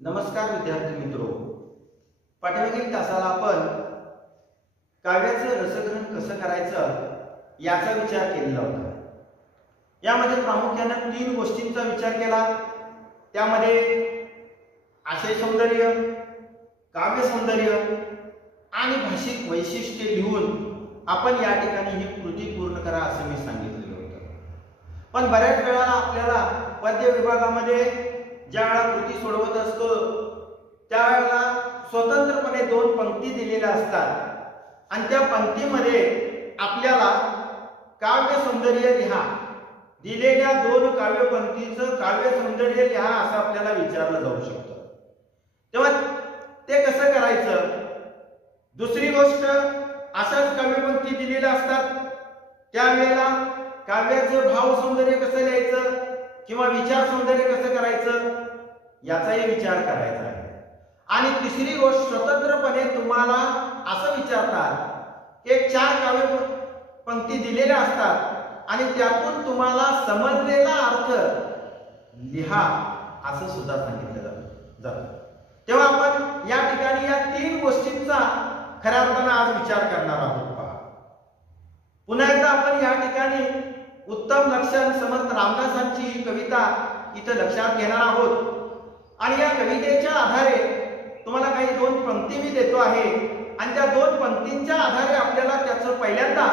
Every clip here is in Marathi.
नमस्कार विद्यार्थी मित्रो, पाठीमागील तासाला आपण काव्याचं रसग्रहण कसं करायचं याचा विचार केलेला होता। यामध्ये प्रामुख्याने 3 गोष्टींचा विचार केला। त्यामध्ये आशय सौंदर्य, काव्य सौंदर्य आणि भाषिक वैशिष्ट्ये लिहून आपण या ठिकाणी ही कृती पूर्ण करा असं मी सांगितलेलं होतं। पण बऱ्याच वेळा आपल्याला पद्य विभागामध्ये ज्या वेळा कृती सोडवत असतो त्यावेळेला स्वतंत्रपणे 2 पंक्ती दिलेल्या असतात आणि त्या पंक्तीमध्ये आपल्याला काव्य सौंदर्य लिहा, दिलेल्या 2 काव्य पंक्तीचं काव्य सौंदर्य लिहा असं आपल्याला विचारलं जाऊ शकतं। तेव्हा ते कसं करायचं? दुसरी गोष्ट, अशाच काव्य पंक्ती दिलेल्या असतात त्यावेळेला काव्याचं भाव सौंदर्य कसं लिहायचं किंवा विचार सौंदर्य कसं करायचं याचाही विचार करायचा आहे। आणि तिसरी गोष्ट, स्वतंत्रपणे तुम्हाला असं विचारतात की 4 काव्य पंक्ती दिलेल्या असतात आणि त्यातून तुम्हाला समजलेला अर्थ लिहा असं सुद्धा सांगितलं जातं। तेव्हा आपण या ठिकाणी या 3 गोष्टींचा खऱ्या अर्थाने आज विचार करणार आहोत। पहा, पुन्हा एकदा आपण या ठिकाणी उत्तम लक्षण समर्थ रामदासांची ही कविता इथं लक्षात घेणार आहोत आणि या कवितेच्या आधारे तुम्हाला काही 2 पंक्ती मी देतो आहे आणि त्या 2 पंक्तींच्या आधारे आपल्याला त्याचं पहिल्यांदा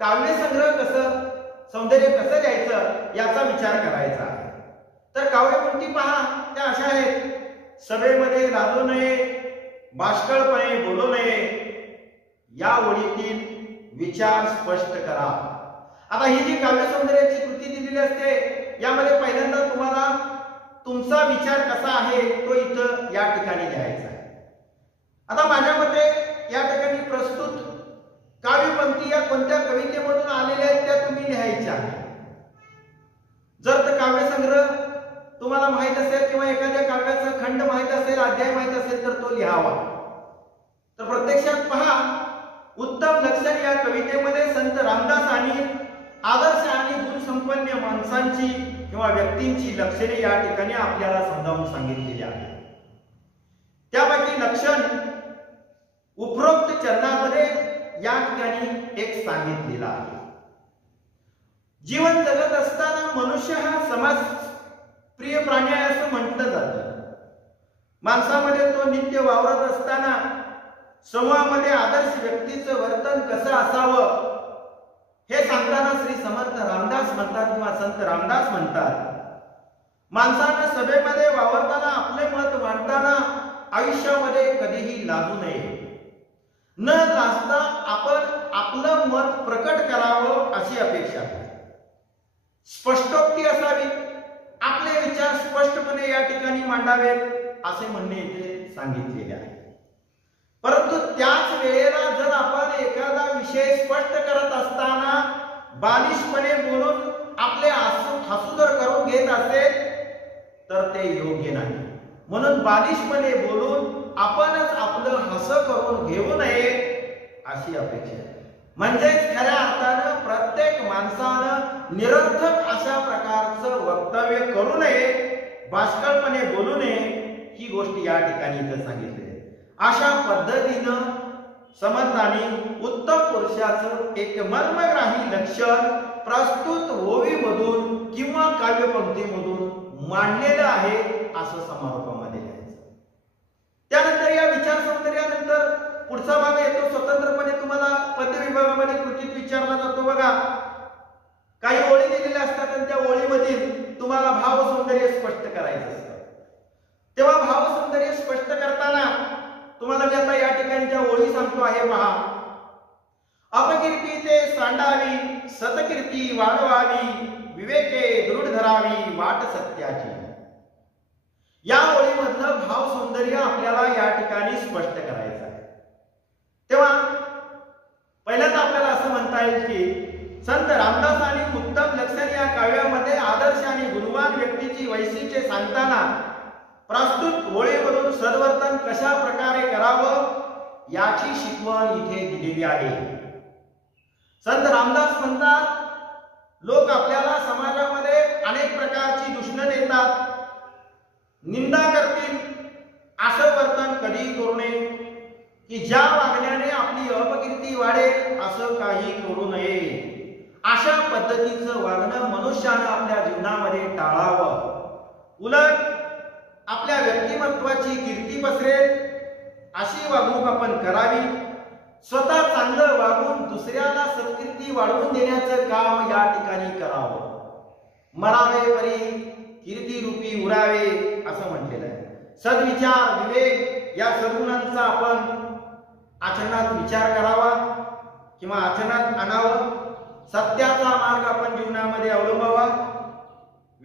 काव्य संग्रह कसं, सौंदर्य कसं लिहायचं याचा विचार करायचा आहे। तर काव्य पंक्ती पहा, त्या अशा आहेत: सभेमध्ये लाजू नये, बाष्कळपणे बोलू नये, या ओळीतील विचार स्पष्ट करा। आता ही जी काव्य सौंदर्याची कृती दिलेली असते यामध्ये पहिल्यांदा तुम्हाला तुमचा विचार कसा आहे तो इथं या ठिकाणी लिहायचा आहे। आता माझ्या मते या ठिकाणी प्रस्तुत काव्य पंक्ती या कोणत्या कवितेमधून आलेल्या आहेत त्या तुम्ही लिहायच्या आहेत। जर तर काव्य संग्रह तुम्हाला माहित असेल किंवा एखाद्या काव्याचा खंड माहित असेल, अध्याय माहित असेल तर तो लिहावा। तर प्रत्यक्षात पहा, उत्तम लक्षण या कवितेमध्ये संत रामदास आणि आदर्श आणि गुणसंपन्न माणसांची किंवा व्यक्तींची लक्षणे या ठिकाणी आपल्याला समजावून सांगितलेली आहेत। त्यापैकी लक्षण उपरोक्त चरणामध्ये या ठिकाणी एक सांगितलेला आहे। जीवन जगत असताना मनुष्य हा समाज प्रिय प्राणी आहे असं म्हटलं जातं। माणसामध्ये तो नित्य वावरत असताना समूहामध्ये आदर्श व्यक्तीचं वर्तन कसं असावं हे सांगताना श्री समर्थ रामदास म्हणतात किंवा संत रामदास म्हणतात, माणसानं सभेमध्ये वावरताना आपले मत मांडताना आयुष्यामध्ये कधीही लाजू नये, न लाजता आपण आपलं मत प्रकट करावं अशी अपेक्षा आहे। स्पष्टोक्ती असावी, आपले विचार स्पष्टपणे या ठिकाणी मांडावेत असे म्हणणे इथे सांगितलेले आहे। परंतु त्याच वेळेला जर आपण एखादा विषय स्पष्ट करत असताना बालिशपणे बोलून आपले हसूदर करून घेत असेल तर ते योग्य नाही। म्हणून बालिशपणे बोलून आपणच आपलं हसं करून घेऊ नये अशी अपेक्षा आहे। म्हणजे खऱ्या अर्थानं प्रत्येक माणसानं निरर्थक अशा प्रकारचं वक्तव्य करू नये, बाष्कळपणे बोलू नये, ही गोष्ट या ठिकाणी इथं सांगितली आहे। अशा पद्धतीनं समर्थाने उत्तम पुरुषाचं एक मर्मग्राही लक्षण प्रस्तुत ओवीमधून किंवा काव्यपंक्तीमधून मांडलेलं आहे असं समारोपामध्ये लिहायचं। त्यानंतर या विचार सौंदर्यानंतर पुढचा भाग येतो, स्वतंत्रपणे तुम्हाला पद्य विभागामध्ये कृतीत विचारला जातो। बघा, काही ओळी दिलेल्या असतात आणि त्या ओळीमधील तुम्हाला भाव सौंदर्य स्पष्ट करायचं असतं। तेव्हा भाव सौंदर्य स्पष्ट करताना तुम्हाला मी आता या ठिकाणी त्या ओळी सांगतो आहे। पहा, अपकीर्ती ते सांडावी, सतकीर्ती वाढवावी, विवेके दृढ धरावी वाट सत्याची। या ओळीमधलं भाव सौंदर्य आपल्याला या ठिकाणी स्पष्ट करायचं आहे। तेव्हा पहिल्यांदा आपल्याला असं म्हणता येईल की संत रामदास आणि उत्तम लक्षण या काव्यामध्ये आदर्श आणि गुणवान व्यक्तीची वैशिष्ट्ये सांगताना प्रस्तुत ओळीमधून सद्वर्तन कशा प्रकारे करावं याची शिकवण इथे दिलेली आहे। संत रामदास म्हणतात, लोक आपल्याला समाजामध्ये अनेक प्रकारची दूषणं देतात, निंदा करतील, कधी करू नये की ज्या वागण्याने आपली अपकीर्ती वाढेल असं काही करू नये. अशा पद्धतीचं वागणं मनुष्यानं आपल्या जीवनामध्ये टाळावं. उलट आपल्या व्यक्तिमत्वाची कीर्ती पसरेल अशी वागणूक आपण करावी. स्वतः चांगलं वागून दुसऱ्याला सत्कीर्ती वाढवून देण्याचं काम या ठिकाणी करावं. मरावे परी कीर्ती रूपी उरावे असं म्हटलेलं आहे. सद्विचार विवेक या सद्गुणांचा आपण आचरणात विचार करावा किंवा आचरणात आणावं. सत्याचा मार्ग आपण जीवनामध्ये अवलंबावा.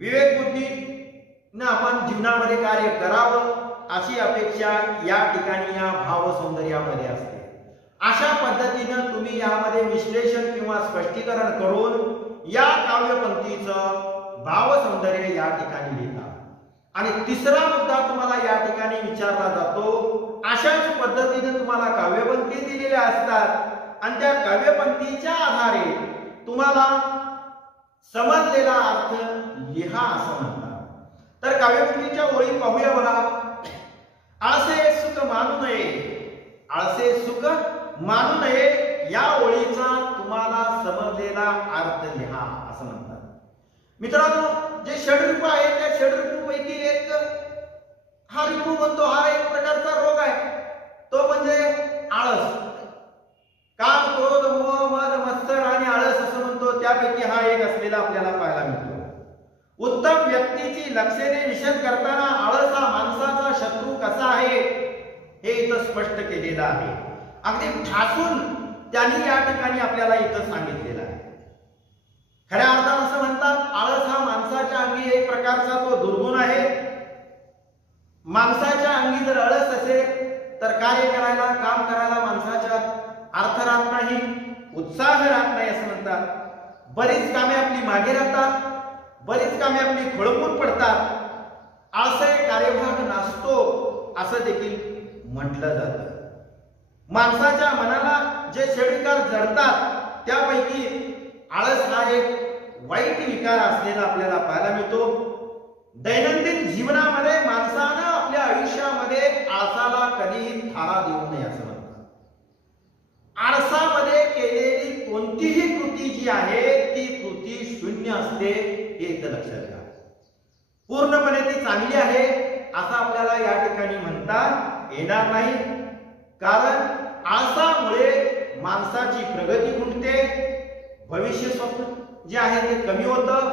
विवेक बुद्धीनं आपण जीवनामध्ये कार्य करावं अशी अपेक्षा या ठिकाणी या भाव सौंदर्यामध्ये असते. अशा पद्धतीनं तुम्ही यामध्ये विश्लेषण किंवा स्पष्टीकरण करून या काव्यपंक्तीचं भाव सौंदर्य या ठिकाणी लिहिता. आणि तिसरा मुद्दा तुम्हाला या ठिकाणी विचारला जातो. अशाच पद्धतीने तुम्हाला काव्यपंक्ती दिलेल्या असतात आणि त्या काव्यपंक्तीच्या आधारे तुम्हाला समजलेला अर्थ लिहा असं म्हणतात. तर काव्यपंक्तीच्या ओळी पाहूया बघा. आळसे सुख मानू नये, आळसे सुख मानू नये या ओळीचा तुम्हाला समजलेला अर्थ लिहा असं म्हणतात. मित्रांनो, जे षडरिपू आहे त्या षडरिपूपैकी एक हा रिपू म्हणतो, हा एक प्रकारचा रोग आहे. तो म्हणजे आळस. काम क्रोध मोह मद मत्सर आणि आळस असं म्हणतो, त्यापैकी हा एक असलेला आपल्याला पाहायला मिळतो. उत्तम व्यक्तीची लक्षणे निषेध करताना आळस हा माणसाचा शत्रू कसा आहे हे इथं स्पष्ट केलेलं आहे. अगदी ठासून त्यांनी या ठिकाणी आपल्याला इथं सांगितलेलं आहे. खऱ्या अर्थानं असं म्हणतात, आळस हा माणसाच्या अंगी एक प्रकारचा तो दुर्गुण आहे. माणसाच्या अंगी जर आळस असेल तर कार्य करायला काम करायला माणसाच्या अर्थ राहत नाही, उत्साह राहत नाही असं म्हणतात. बरीच कामे आपली मागे राहतात, बरीच कामे आपली खोळंबून पडतात. आळसे कार्यभाग नसतो असं देखील म्हटलं जातं. माणसाच्या मनाला जे षडविकार जडतात त्यापैकी आळस हा एक वाईट विकार असलेला आपल्याला पाहायला मिळतो. दैनंदिन जीवनामध्ये माणसानं आपल्या आयुष्यामध्ये आळसाला कधीही थारा देऊ नये असं म्हणतात. आळसामध्ये केलेली कोणतीही कृती जी आहे ती कृती शून्य असते हे इथं लक्षात घ्या. पूर्णपणे ती चांगली आहे असं आपल्याला या ठिकाणी म्हणता येणार नाही. कारण आळसामुळे माणसाची प्रगती खुंटते, भविष्य स्वप्न जे आहे ते कमी होतं,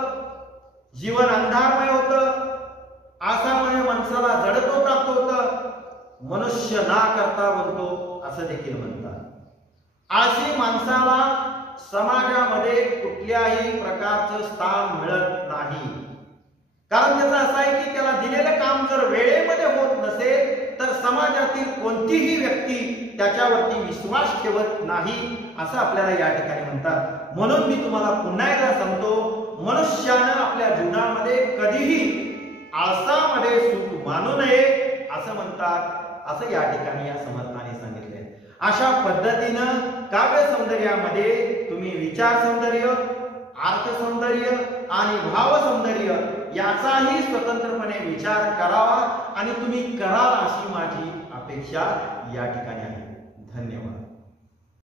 जीवन अंधारमय होतं. आळसामुळे माणसाला जडत्व प्राप्त होतं, मनुष्य ना करता बनतो असं देखील म्हणतात. आळशी माणसाला समाजामध्ये कुठल्याही प्रकारचं स्थान मिळत नाही. कारण त्याचं असं आहे की त्याला दिलेलं काम जर वेळेमध्ये होत नसेल तर समाजातील कोणतीही व्यक्ती त्याच्यावरती विश्वास ठेवत नाही असं आपल्याला या ठिकाणी म्हणतात. म्हणून मी तुम्हाला पुन्हा एकदा सांगतो, मनुष्यानं आपल्या जीवनामध्ये कधीही आळसामध्ये सुख मानू नये असं म्हणतात असं या ठिकाणी या समर्थाने सांगितले. अशा पद्धतीनं काव्य सौंदर्यामध्ये तुम्ही विचार सौंदर्य, अर्थ सौंदर्य आणि भाव सौंदर्य याचाही स्वतंत्रपणे विचार करावा आणि तुम्ही कराल अशी माझी अपेक्षा या ठिकाणी आहे. धन्यवाद.